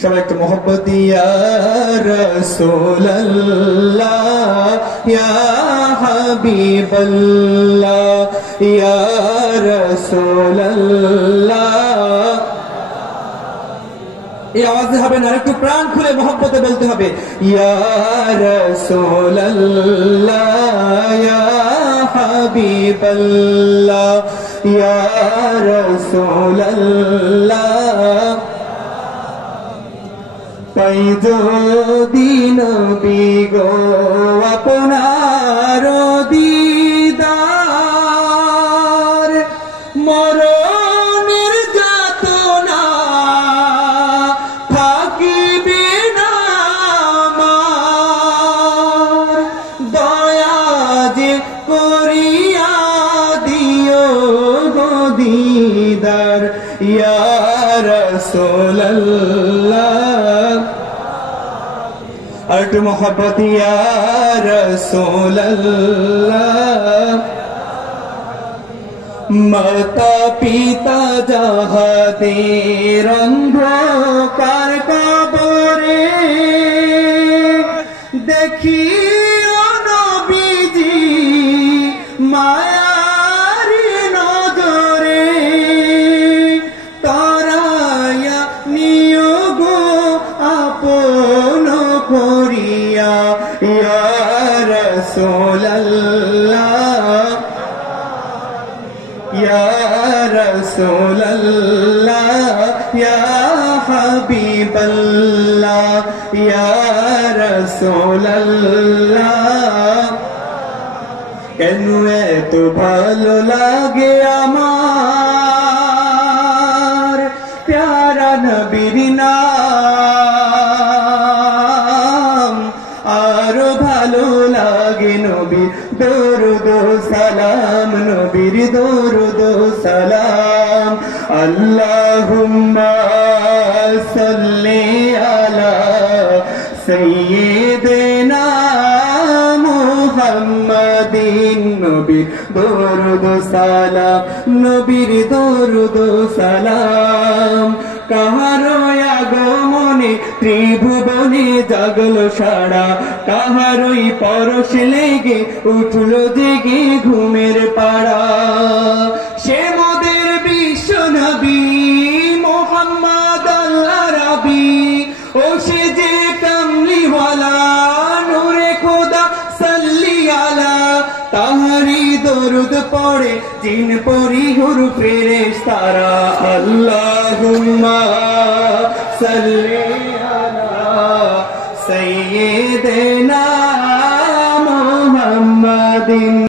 সবাই একটু মোহব্বত ইয়া রাসূলুল্লাহ ইয়া হাবিবাল্লাহ ইয়া রাসূলুল্লাহ। এই আওয়াজে হবে না, একটু প্রাণ খুলে মোহব্বতে বলতে হবে ইয়া রাসূলুল্লাহ ইয়া হাবিবাল্লাহ ইয়া রাসূলুল্লাহ। পাই যদি নবী গো আপনার দিদার, মরণের যাতনা থাকিবে না আমার, দয়া যে করিয়া দিও গো দিদার ইয়া রাসূলুল্লাহ। আর একটু মোহব্বত ইয়া রাসূলুল্লাহ। মাতা পিতা যাহাদের অন্ধকার কবরে দেখিও নবীজি মায়ার নজরে, তারায়া নিও গো আপন করিয়া ইয়া রাসূলুল্লাহ ইয়া রাসূলুল্লাহ ইয়া হাবিবাল্লাহ ইয়া রাসূলুল্লাহ। কেন এত ভালো লাগে আমার প্যারা নবীর নাম, আরো ভালো লাগে নবীর দরুদ সালাম, নবীর দরুদ সালাম। আল্লাহুম্মা সাল্লি আলা সাইয়্যিদিনা মুহাম্মাদিন, নবীর দরুদ সালাম, নবীর দরুদ সালাম। কাহারো আগমনে ত্রিভুবনে জাগলো সারা, কাহারই পরশ লেগে উঠলো জেগে ঘুমের পাড়া। সে মোদের বিশ্ব নবী মুহাম্মদ আল-আরবী, ও সে যে কামলিওয়ালা নূরে খোদা সাল্লি আলা, তাহারি দরুদ পড়ে জিন পরি হুর ফেরেশতারা। আল্লাহুম্মা সাল্লি আলা সাইয়্যিদিনা মুহাম্মাদিন।